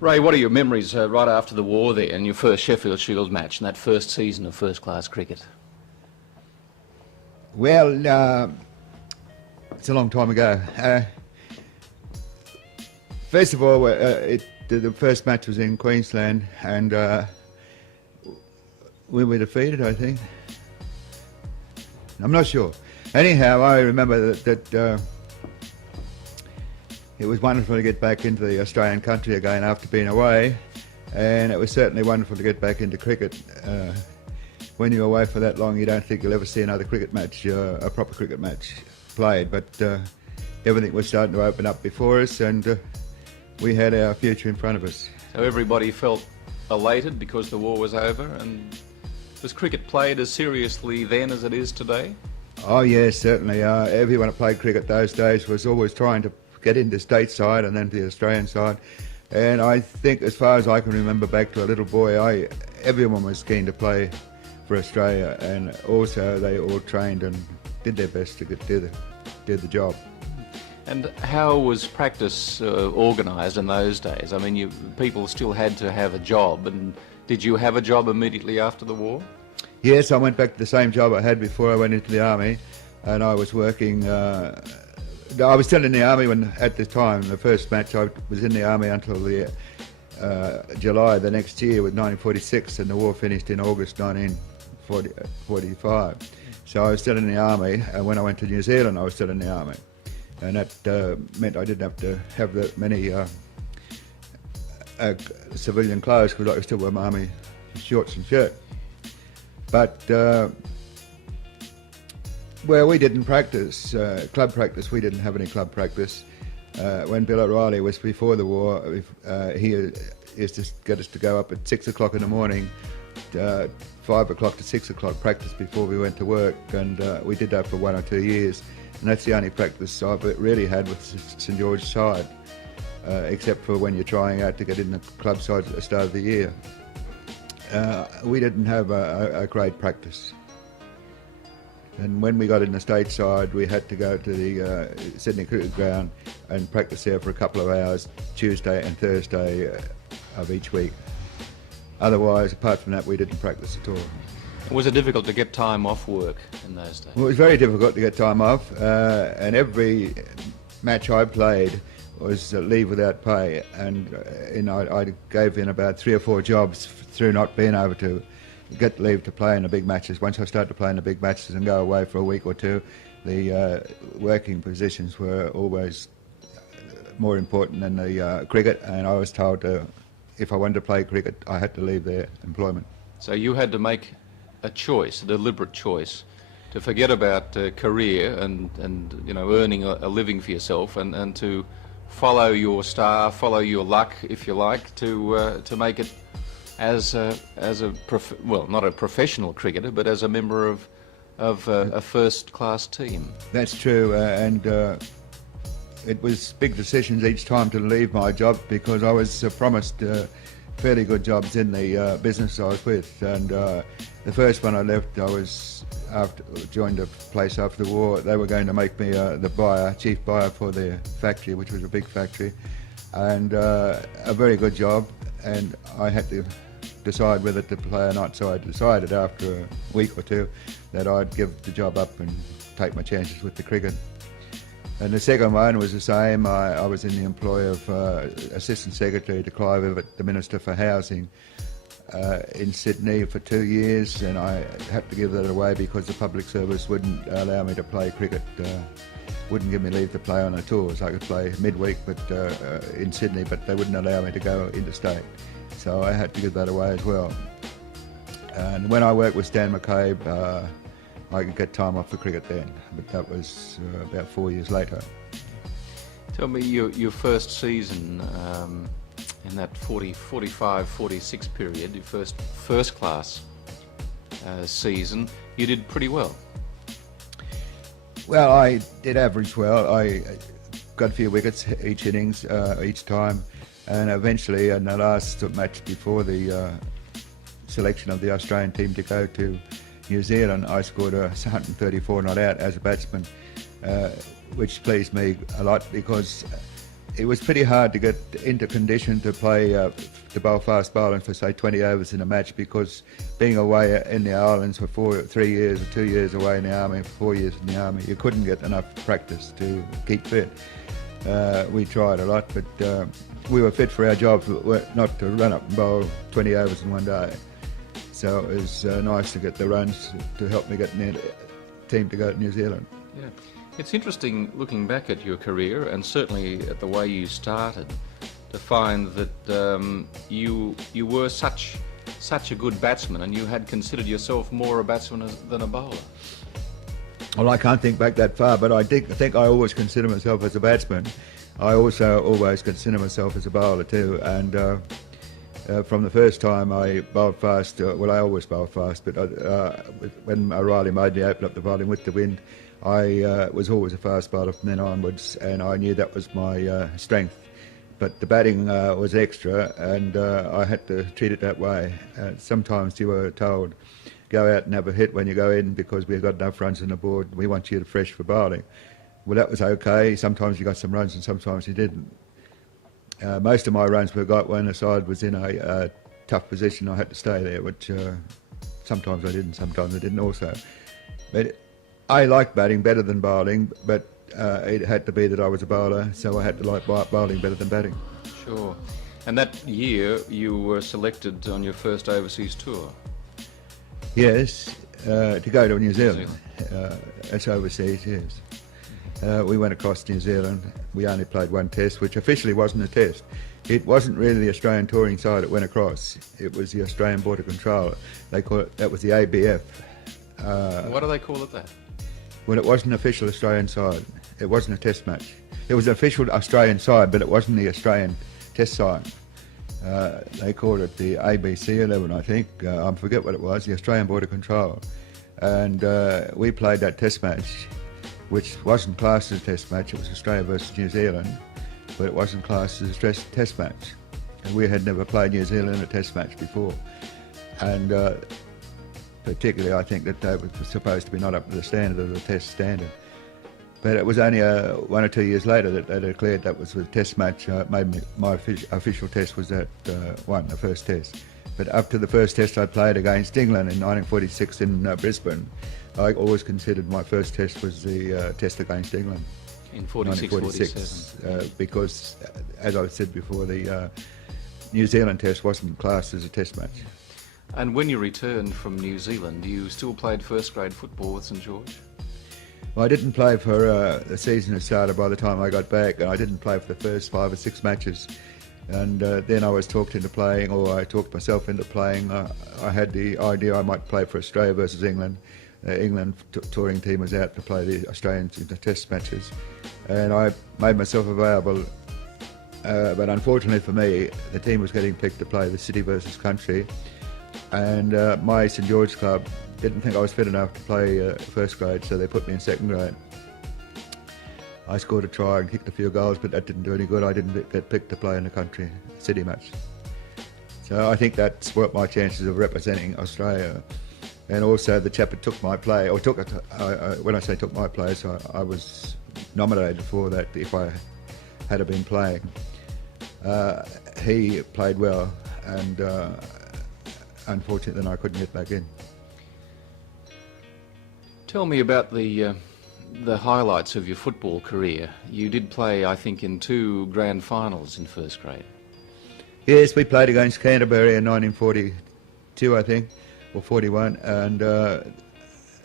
Ray, what are your memories right after the war there and your first Sheffield Shield match and that first season of first-class cricket? Well, it's a long time ago. First of all, the first match was in Queensland, and we were defeated, I think. I'm not sure. Anyhow, I remember that it was wonderful to get back into the Australian country again after being away, and it was certainly wonderful to get back into cricket. When you're away for that long, you don't think you'll ever see another cricket match, a proper cricket match played, but everything was starting to open up before us, and we had our future in front of us. So everybody felt elated because the war was over, and was cricket played as seriously then as it is today? Oh yes, certainly. Everyone that played cricket those days was always trying to get into stateside and then to the Australian side. And I think, as far as I can remember back to a little boy, everyone was keen to play for Australia, and also they all trained and did their best to do the job. And how was practice organised in those days? I mean, people still had to have a job, and did you have a job immediately after the war? Yes, I went back to the same job I had before I went into the army, and I was working. I was still in the army at the time. The first match, I was in the army until the July the next year with 1946, and the war finished in August 1945. So I was still in the army, and when I went to New Zealand, I was still in the army, and that meant I didn't have to have that many civilian clothes because I could still wear my army shorts and shirt. But well, we didn't practice club practice. We didn't have any club practice. When Bill O'Reilly was before the war, he used to get us to go up at 6 o'clock in the morning, 5 o'clock to 6 o'clock practice before we went to work, and we did that for 1 or 2 years. And that's the only practice I've really had with St George side, except for when you're trying out to get in the club side at the start of the year. We didn't have a great practice. And when we got in the stateside, we had to go to the Sydney Cricket Ground and practice there for a couple of hours, Tuesday and Thursday of each week. Otherwise, apart from that, we didn't practice at all. Was it difficult to get time off work in those days? Well, it was very difficult to get time off, and every match I played was leave without pay, and I gave in about 3 or 4 jobs through not being able to get leave to play in the big matches. Once I started to play in the big matches and go away for a week or two, the working positions were always more important than the cricket, and I was told if I wanted to play cricket, I had to leave their employment. So you had to make a choice, a deliberate choice, to forget about career and earning a living for yourself, and to follow your star, follow your luck, if you like, to make it as not a professional cricketer, but as a member of a first-class team. That's true, and it was big decisions each time to leave my job, because I was promised fairly good jobs in the business I was with, and the first one I left, joined a place after the war. They were going to make me the chief buyer for their factory, which was a big factory, and a very good job, and I had to decide whether to play or not, so I decided after a week or two that I'd give the job up and take my chances with the cricket. And the second one was the same. I was in the employ of Assistant Secretary to Clive Evatt, the Minister for Housing, in Sydney for 2 years, and I had to give that away because the public service wouldn't allow me to play cricket, wouldn't give me leave to play on the tours. I could play midweek in Sydney, but they wouldn't allow me to go interstate. So I had to give that away as well. And when I worked with Stan McCabe, I could get time off for cricket then, but that was about 4 years later. Tell me your first season in that 45-46 period, your first class season, you did pretty well. Well, I did average well. I got a few wickets each innings, each time, and eventually in the last match before the selection of the Australian team to go to New Zealand, I scored 134 not out as a batsman, which pleased me a lot, because it was pretty hard to get into condition to play the bowl fast bowling for say 20 overs in a match, because being away in the islands for 3 years or 2 years away in the army, 4 years in the army, you couldn't get enough practice to keep fit. We tried a lot, but we were fit for our jobs, not to run up and bowl 20 overs in one day. So it was nice to get the runs to help me get the team to go to New Zealand. Yeah. It's interesting looking back at your career, and certainly at the way you started, to find that you were such a good batsman, and you had considered yourself more a batsman than a bowler. Well, I can't think back that far, but I think I always consider myself as a batsman. I also always consider myself as a bowler too, and from the first time I bowled fast, well, I always bowled fast, but when O'Reilly made me open up the bowling with the wind, I was always a fast bowler from then onwards, and I knew that was my strength. But the batting was extra, and I had to treat it that way. Sometimes you were told, go out and have a hit when you go in, because we've got enough runs on the board, we want you to fresh for bowling. Well, that was okay. Sometimes you got some runs and sometimes you didn't. Most of my runs were got when the side was in a tough position. I had to stay there, which sometimes I didn't, sometimes I didn't also. But I liked batting better than bowling, but it had to be that I was a bowler, so I had to like bowling better than batting. Sure. And that year you were selected on your first overseas tour. Yes, to go to New Zealand. That's overseas, yes. We went across New Zealand. We only played one test, which officially wasn't a test. It wasn't really the Australian touring side that went across. It was the Australian Border Control. They call it, that was the ABF. Why do they call it that? Well, it wasn't an official Australian side. It wasn't a test match. It was an official Australian side, but it wasn't the Australian test side. They called it the ABC 11, I think. I forget what it was, the Australian Border Control. And we played that test match, which wasn't classed as a test match. It was Australia versus New Zealand, but it wasn't classed as a test match. And we had never played New Zealand in a test match before. And particularly, I think that they were supposed to be not up to the standard of the test standard. But it was only 1 or 2 years later that they declared that was a test match. My official test was that one, the first test. But up to the first test I played against England in 1946 in Brisbane, I always considered my first test was the test against England. In 46, because, as I said before, the New Zealand test wasn't classed as a test match. And when you returned from New Zealand, you still played first grade football with St George? Well, I didn't play for the season had started by the time I got back, and I didn't play for the first 5 or 6 matches. And then I was talked into playing, or I talked myself into playing. I had the idea I might play for Australia versus England. England touring team was out to play the Australians in the test matches, and I made myself available. But unfortunately for me, the team was getting picked to play the city versus country, and my St George club didn't think I was fit enough to play first grade, so they put me in second grade. I scored a try and kicked a few goals, but that didn't do any good. I didn't get picked to play in the country city match. So I think that spoilt my chances of representing Australia. And also the chap that took my play, or took it, when I say took my place, I was nominated for that if I had been playing. He played well, and unfortunately then I couldn't get back in. Tell me about the highlights of your football career. You did play, I think, in 2 grand finals in first grade. Yes, we played against Canterbury in 1942, I think, or 41, and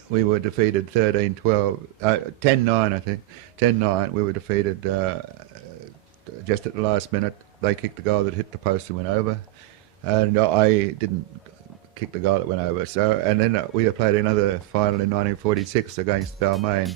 we were defeated 13-12, 10-9, I think, 10-9. We were defeated just at the last minute. They kicked the goal that hit the post and went over, and I didn't kick the goal that went over. So, and then we played another final in 1946 against Balmain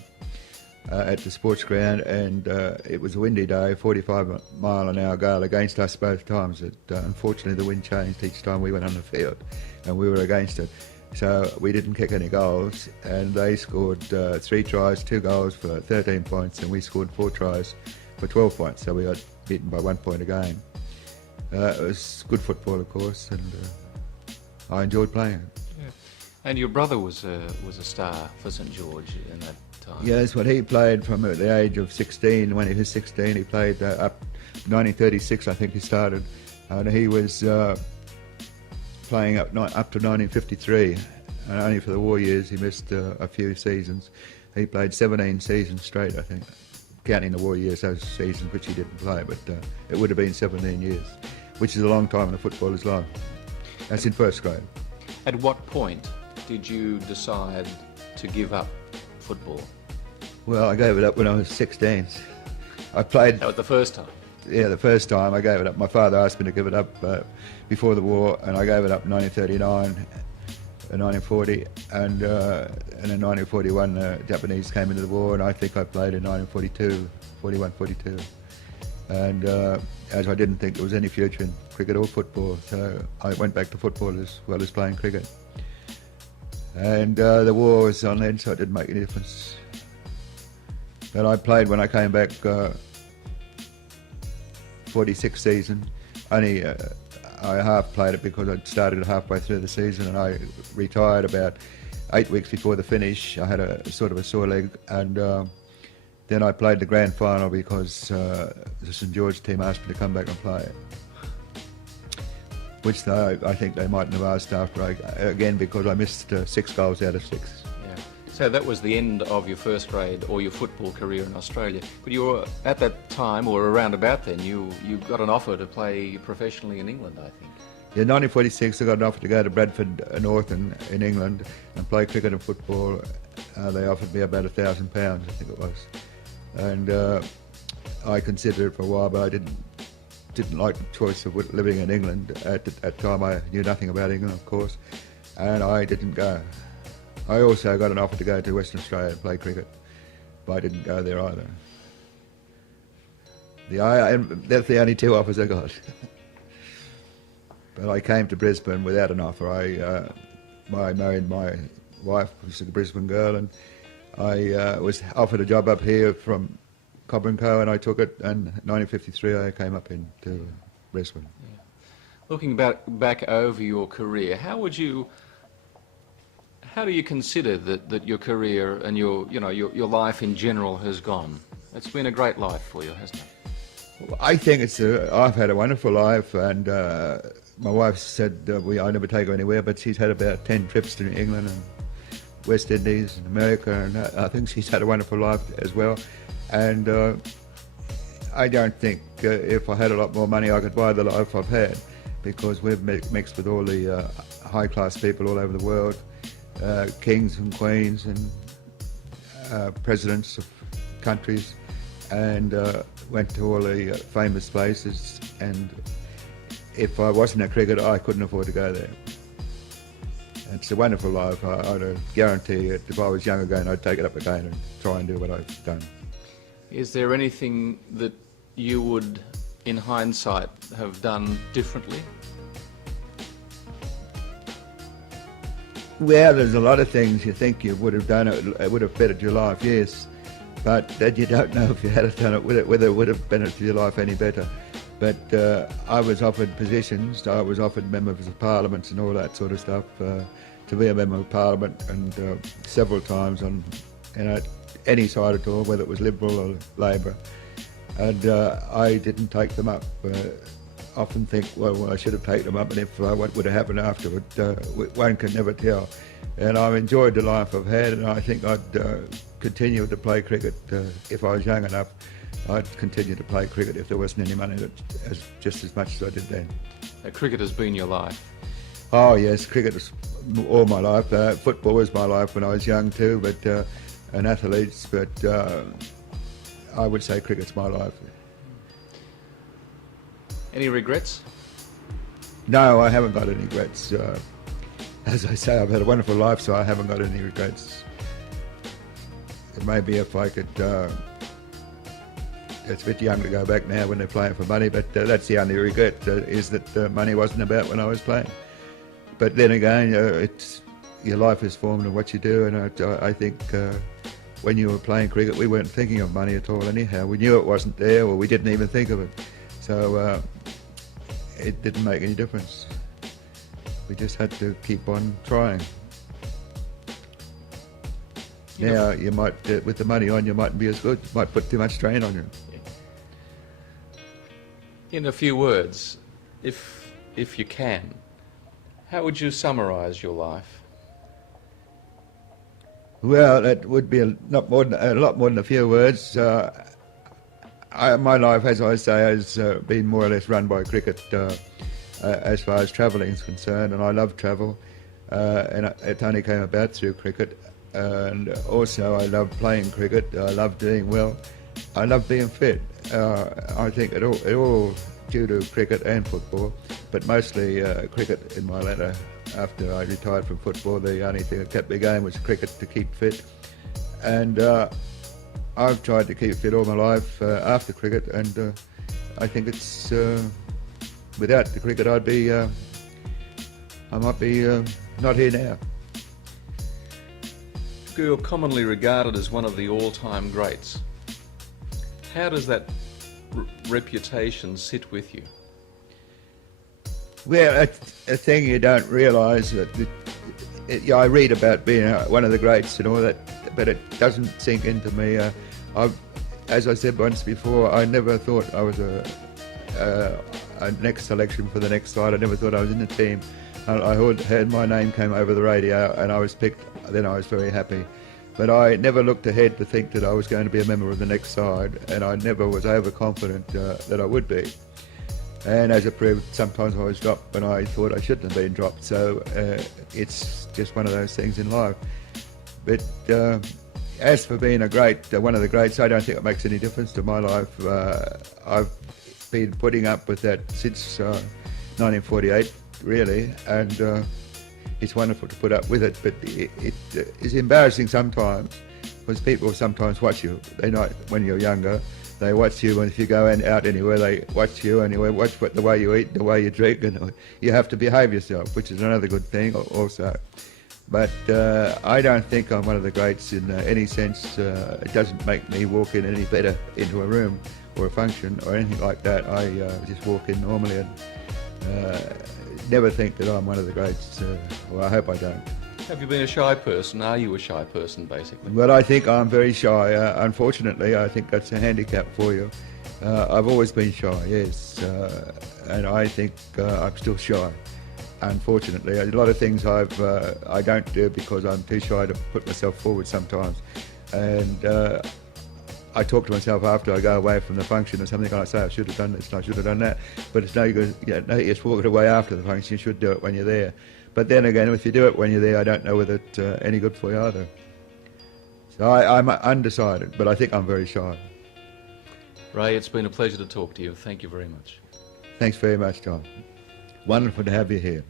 at the sports ground, and it was a windy day, 45-mile-an-hour gale against us both times. Unfortunately, the wind changed each time we went on the field, and we were against it. So we didn't kick any goals, and they scored 3 tries, 2 goals for 13 points, and we scored 4 tries for 12 points. So we got beaten by 1 point a game. It was good football, of course, and I enjoyed playing. Yeah. And your brother was a star for St George in that time. Yes, well, he played from the age of 16. When he was 16, he played up 1936, I think he started, and he was playing up to 1953, and only for the war years he missed a few seasons. He played 17 seasons straight, I think, counting the war years, those seasons which he didn't play, but it would have been 17 years, which is a long time in a footballer's life. That's in first grade. At what point did you decide to give up football? Well, I gave it up when I was 16. I played... That was the first time? Yeah, the first time I gave it up. My father asked me to give it up before the war, and I gave it up in 1939 and 1940, and in 1941 the Japanese came into the war, and I think I played in 1942, 41, 42. And as I didn't think there was any future in cricket or football, so I went back to football as well as playing cricket. And the war was on then, so it didn't make any difference. But I played when I came back 46 season. Only I half played it because I'd started halfway through the season, and I retired about 8 weeks before the finish. I had a sort of a sore leg, and then I played the grand final because the St George team asked me to come back and play it, which I think they mightn't have asked after again because I missed 6 goals out of 6. So that was the end of your first grade or your football career in Australia. But you were, at that time, or around about then, you got an offer to play professionally in England, I think. Yeah, 1946 I got an offer to go to Bradford North in England and play cricket and football. They offered me about £1,000, I think it was. And I considered it for a while, but I didn't like the choice of living in England. At that time I knew nothing about England, of course, and I didn't go. I also got an offer to go to Western Australia and play cricket, but I didn't go there either. That's the only 2 offers I got. But I came to Brisbane without an offer. I married my wife, who's a Brisbane girl, and I was offered a job up here from Cobb & Co, and I took it, and in 1953 I came up into Brisbane. Yeah. Looking back over your career, how do you consider that your career and your life in general has gone? It's been a great life for you, hasn't it? Well, I think I've had a wonderful life, and my wife said I never take her anywhere, but she's had about 10 trips to England and West Indies and America, and I think she's had a wonderful life as well. And I don't think if I had a lot more money I could buy the life I've had, because we've mixed with all the high-class people all over the world. Kings and queens and presidents of countries, and went to all the famous places, and if I wasn't a cricketer I couldn't afford to go there. It's a wonderful life. I'd guarantee it, if I was young again I'd take it up again and try and do what I've done. Is there anything that you would, in hindsight, have done differently? Well, there's a lot of things you think you would have done, it would have bettered your life, yes, but then you don't know if you had done it, whether it would have bettered your life any better. But I was offered positions, I was offered members of parliaments and all that sort of stuff, to be a member of parliament, and several times on any side at all, whether it was Liberal or Labor, and I didn't take them up. Often think, well, I should have taken them up, and if what would have happened afterward, one can never tell. And I've enjoyed the life I've had, and I think I'd continue to play cricket if I was young enough. I'd continue to play cricket if there wasn't any money, just as much as I did then. Cricket has been your life? Oh yes, cricket is all my life. Football was my life when I was young too, but and athletes, but I would say cricket's my life. Any regrets? No, I haven't got any regrets. As I say, I've had a wonderful life, so I haven't got any regrets. It may be if I could, it's a bit young to go back now when they're playing for money, but that's the only regret, is that money wasn't about when I was playing. But then again, your life is formed in what you do, and I think when you were playing cricket, we weren't thinking of money at all anyhow. We knew it wasn't there, or we didn't even think of it. So it didn't make any difference. We just had to keep on trying. Now you might, with the money on, you mightn't be as good. You might put too much strain on you. In a few words, if you can, how would you summarise your life? Well, it would be a lot more than a few words. My life, as I say, has been more or less run by cricket as far as travelling is concerned, and I love travel, and it only came about through cricket. And also, I love playing cricket. I love doing well. I love being fit. I think it all due to cricket and football, but mostly cricket in my latter. After I retired from football, the only thing that kept me going was cricket to keep fit. And I've tried to keep fit all my life after cricket, and I think it's without the cricket I might be not here now. You're commonly regarded as one of the all-time greats. How does that reputation sit with you? Well, it's a thing you don't realise. I read about being one of the greats and all that, but it doesn't sink into me. As I said once before, I never thought I was a next selection for the next side. I never thought I was in the team. I heard my name came over the radio and I was picked. Then I was very happy. But I never looked ahead to think that I was going to be a member of the next side, and I never was overconfident that I would be. And as it proved, sometimes I was dropped when I thought I shouldn't have been dropped. So it's just one of those things in life. But as for being a great, one of the greats, I don't think it makes any difference to my life. I've been putting up with that since 1948, really, and it's wonderful to put up with it. But it is embarrassing sometimes, because people sometimes watch you. They know when you're younger. They watch you, and if you go out anywhere, they watch you and they watch the way you eat, the way you drink, and you have to behave yourself, which is another good thing also. But I don't think I'm one of the greats in any sense. It doesn't make me walk in any better into a room or a function or anything like that. I just walk in normally and never think that I'm one of the greats. Well, I hope I don't. Have you been a shy person? Are you a shy person, basically? Well, I think I'm very shy. Unfortunately, I think that's a handicap for you. I've always been shy, yes, and I think I'm still shy. Unfortunately, a lot of things I don't do because I'm too shy to put myself forward sometimes. And I talk to myself after I go away from the function or something, and I say I should have done this and I should have done that. But it's no good. No use walking away after the function. You should do it when you're there. But then again, if you do it when you're there, I don't know whether it's any good for you either. So I'm undecided, but I think I'm very shy. Ray, it's been a pleasure to talk to you. Thank you very much. Thanks very much, Tom. Wonderful to have you here.